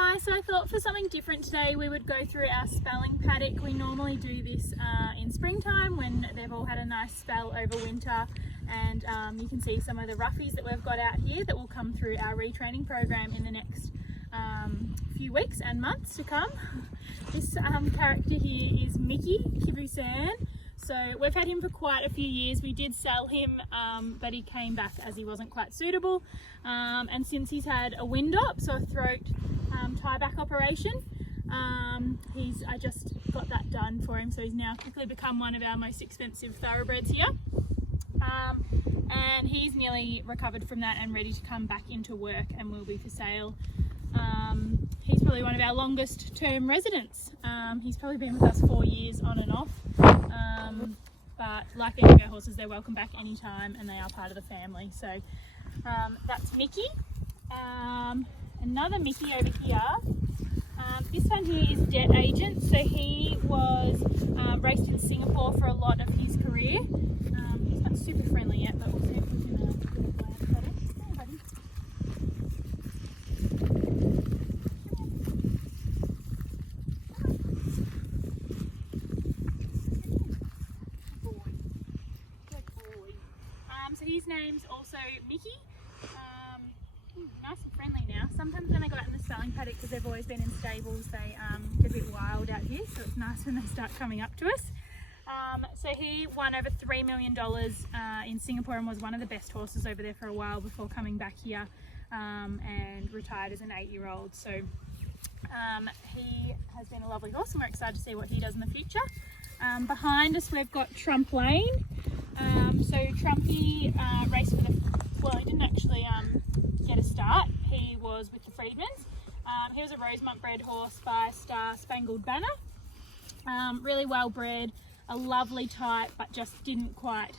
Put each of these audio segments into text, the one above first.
Hi, so I thought for something different today we would go through our spelling paddock. We normally do this in springtime when they've all had a nice spell over winter, and you can see some of the roughies that we've got out here that will come through our retraining program in the next few weeks and months to come. This character here is Mickey Kibusan. So we've had him for quite a few years. We did sell him, but he came back as he wasn't quite suitable. And since he's had a wind up, so a throat tie-back operation, I just got that done for him. So he's now quickly become one of our most expensive thoroughbreds here. And he's nearly recovered from that and ready to come back into work and will be for sale. He's probably one of our longest term residents. He's probably been with us 4 years on and off. But like any of our horses, they're welcome back anytime and they are part of the family. So that's Mickey. Another Mickey over here. This one here is Debt Agent. So he was raced in Singapore for a lot of his career. He's not super friendly yet, but we'll see if we can do a glance at him. Hey, buddy. So his name's also Mickey. Nice and friendly now. Sometimes when they go out in the spelling paddock, because they've always been in stables, they get a bit wild out here, so it's nice when they start coming up to us. So he won over $3 million in Singapore and was one of the best horses over there for a while before coming back here and retired as an 8-year-old. So he has been a lovely horse and we're excited to see what he does in the future. Behind us we've got Trump Lane. So Trumpy raced for he didn't actually get a start. He was with the Freedmans. He was a Rosemont bred horse by Star Spangled Banner. Really well bred, a lovely type, but just didn't quite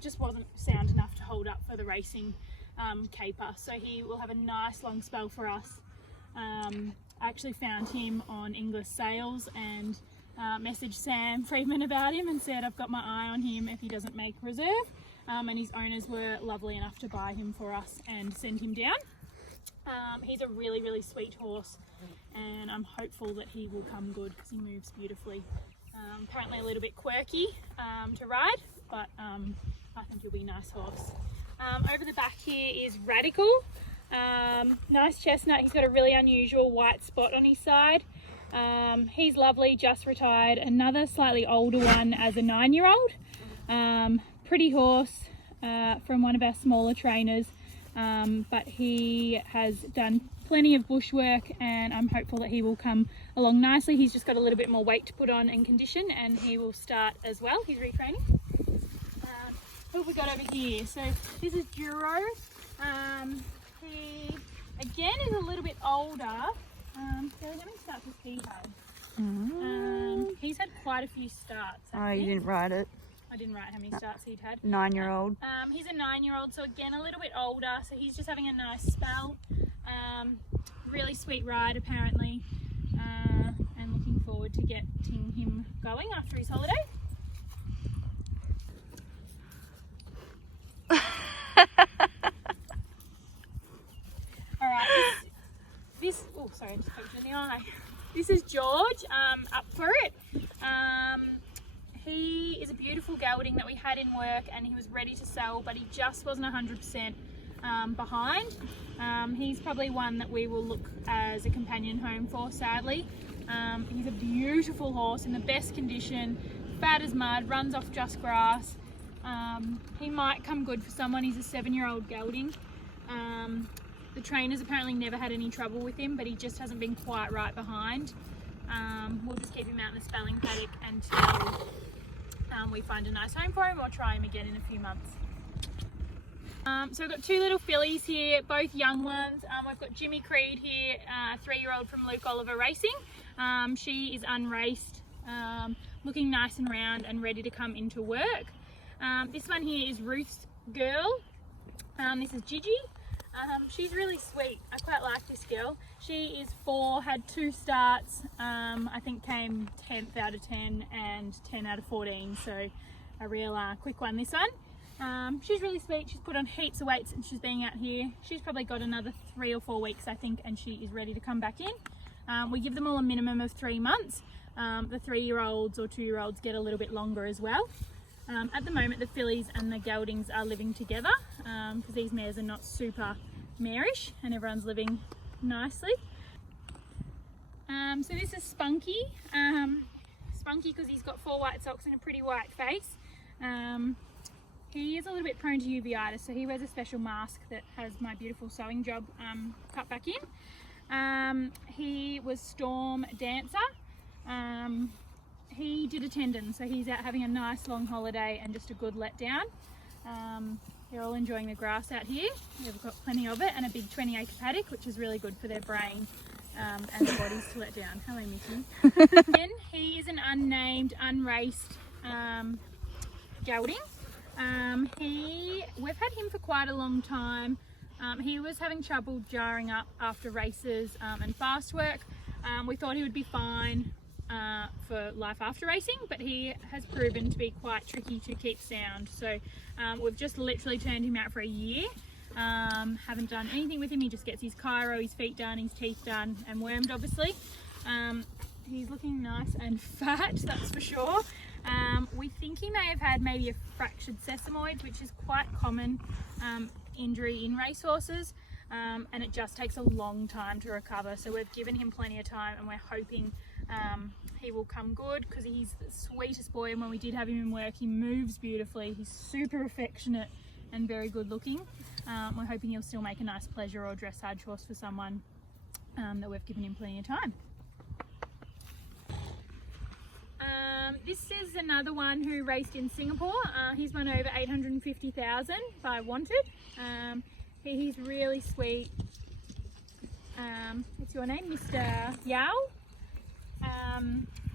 just wasn't sound enough to hold up for the racing caper. So he will have a nice long spell for us. I actually found him on English Sales and messaged Sam Freedman about him and said I've got my eye on him if he doesn't make reserve, and his owners were lovely enough to buy him for us and send him down. He's a really sweet horse and I'm hopeful that he will come good because he moves beautifully. Apparently a little bit quirky to ride, but I think he'll be a nice horse. Over the back here is Radical. Nice chestnut. He's got a really unusual white spot on his side. He's lovely, just retired. Another slightly older one as a 9-year-old. Pretty horse from one of our smaller trainers, but he has done plenty of bush work and I'm hopeful that he will come along nicely. He's just got a little bit more weight to put on and condition and he will start as well. He's retraining. What have we got over here? So this is Duro. He again is a little bit older. So how many starts has he had? He's had quite a few starts. You didn't write it. I didn't write how many starts he'd had. 9-year-old. He's a 9-year-old, so again a little bit older. So he's just having a nice spell. Really sweet ride apparently, and looking forward to getting him going after his holiday. All right. Oh, sorry, I just poked you in the eye. This is George, up for it. He is a beautiful gelding that we had in work and he was ready to sell, but he just wasn't 100% behind. He's probably one that we will look as a companion home for, sadly. He's a beautiful horse in the best condition, fat as mud, runs off just grass. He might come good for someone. He's a 7-year-old gelding. The trainers apparently never had any trouble with him, but he just hasn't been quite right behind. We'll just keep him out in the spelling paddock until we find a nice home for him or try him again in a few months. So we've got 2 little fillies here, both young ones. We've got Jimmy Creed here, a 3-year-old from Luke Oliver Racing. She is unraced, looking nice and round and ready to come into work. This one here is Ruth's Girl. This is Gigi. She's really sweet. I quite like this girl. She is 4, had 2 starts, I think came 10th out of 10 and 10 out of 14, so a real quick one this one. She's really sweet. She's put on heaps of weight since she's been out here. She's probably got another 3 or 4 weeks, I think, and she is ready to come back in. We give them all a minimum of 3 months. The 3-year-olds or 2-year-olds get a little bit longer as well. At the moment, the fillies and the geldings are living together because these mares are not super marish and everyone's living nicely. So this is Spunky. Spunky because he's got 4 white socks and a pretty white face. He is a little bit prone to uveitis, so he wears a special mask that has my beautiful sewing job cut back in. He was Storm Dancer. He did a tendon, so he's out having a nice long holiday and just a good letdown. They're all enjoying the grass out here. They've got plenty of it and a big 20-acre paddock, which is really good for their brain and their bodies to let down. Hello, Mickey. Then he is an unnamed, unraced gelding. We've had him for quite a long time. He was having trouble jarring up after races and fast work. We thought he would be fine for life after racing, but he has proven to be quite tricky to keep sound. So we've just literally turned him out for a year. Haven't done anything with him. He just gets his chiro, his feet done, his teeth done, and wormed obviously. He's looking nice and fat, that's for sure. We think he may have had maybe a fractured sesamoid, which is quite common injury in racehorses, and it just takes a long time to recover. So we've given him plenty of time, and we're hoping he will come good because he's the sweetest boy. And when we did have him in work, he moves beautifully. He's super affectionate and very good looking. We're hoping he'll still make a nice pleasure or dressage horse for someone that we've given him plenty of time. This is another one who raced in Singapore. He's won over 850,000 by Wanted. He's really sweet. What's your name? Mr. Yao.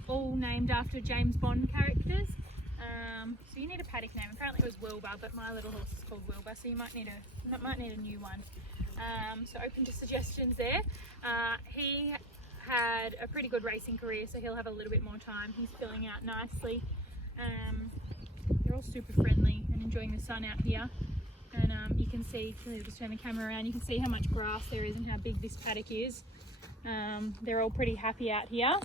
All named after James Bond characters. So you need a paddock name. Apparently it was Wilbur, but my little horse is called Wilbur, so you might need a new one. So open to suggestions there. He had a pretty good racing career, so he'll have a little bit more time. He's filling out nicely. They're all super friendly and enjoying the sun out here. And you can see, I'll just turn the camera around, you can see how much grass there is and how big this paddock is. They're all pretty happy out here.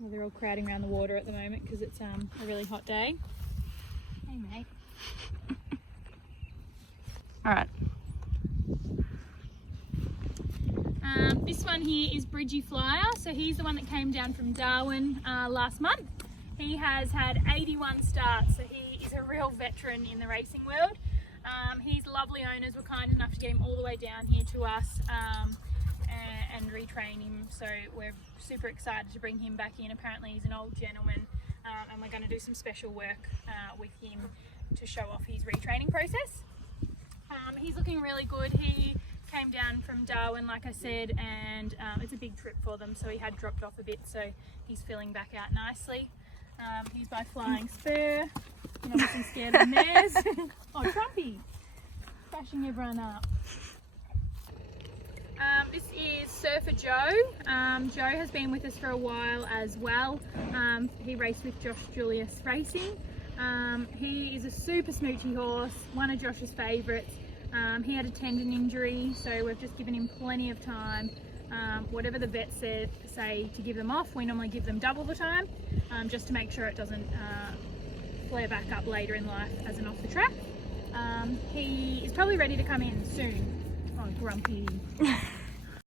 Well, they're all crowding around the water at the moment because it's a really hot day. Hey mate. Alright. This one here is Bridgie Flyer. So he's the one that came down from Darwin last month. He has had 81 starts, so he is a real veteran in the racing world. His lovely owners were kind enough to get him all the way down here to us and retrain him, so we're super excited to bring him back in. Apparently he's an old gentleman, and we're going to do some special work with him to show off his retraining process. He's looking really good. He came down from Darwin, like I said, and it's a big trip for them, so he had dropped off a bit, so he's filling back out nicely. He's by Flying Spur, and obviously scared of the mares. Oh, Trumpy! Crashing everyone up. This is Surfer Joe. Joe has been with us for a while as well. He raced with Josh Julius Racing. He is a super smoochy horse, one of Josh's favourites. He had a tendon injury, so we've just given him plenty of time. Whatever the vets say to give them off, we normally give them double the time, just to make sure it doesn't flare back up later in life as an off the track. He is probably ready to come in soon. Oh, grumpy.